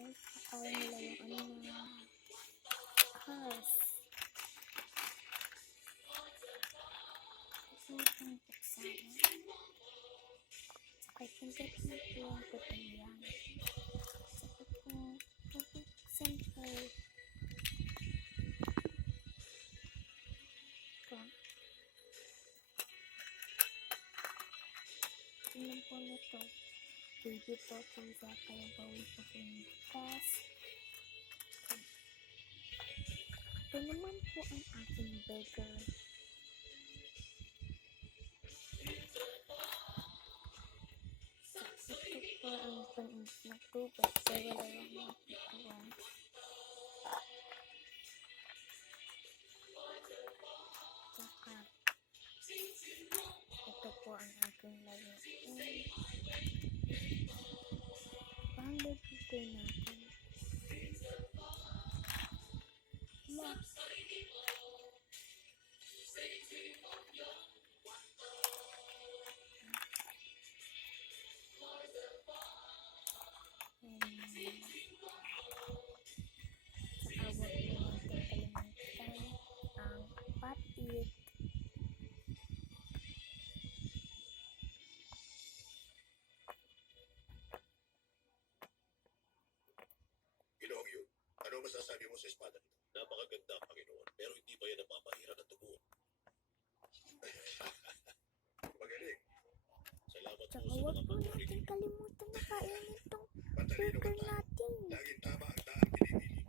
guys. Kakain nila yung ano na ahas. Gusto mo itong buksan. Saka tingkat mo po yung putin yan. Saka po, bubuksan po. Ito. Tingnan po nito. Baby po po sa kaya bawal po po yung bukas. Ito naman po ang aking burger. Ito po ang paninis na tubig. So wala lang makikawan. Saka ito po ang aking laruin. Paano dito natin? Ma. Saka huwag po natin kalimutan ang patit. Ginoong yun, ano masasabi mo sa espada nito? Napakaganda, Panginoon, pero hindi ba yan napapahira ng dugo? Magaling. Salamat Saka po sa huwag mga po natin pagkakinig. kalimutan na kainin itong Matalino ka burger tayo. natin. Laging tama ang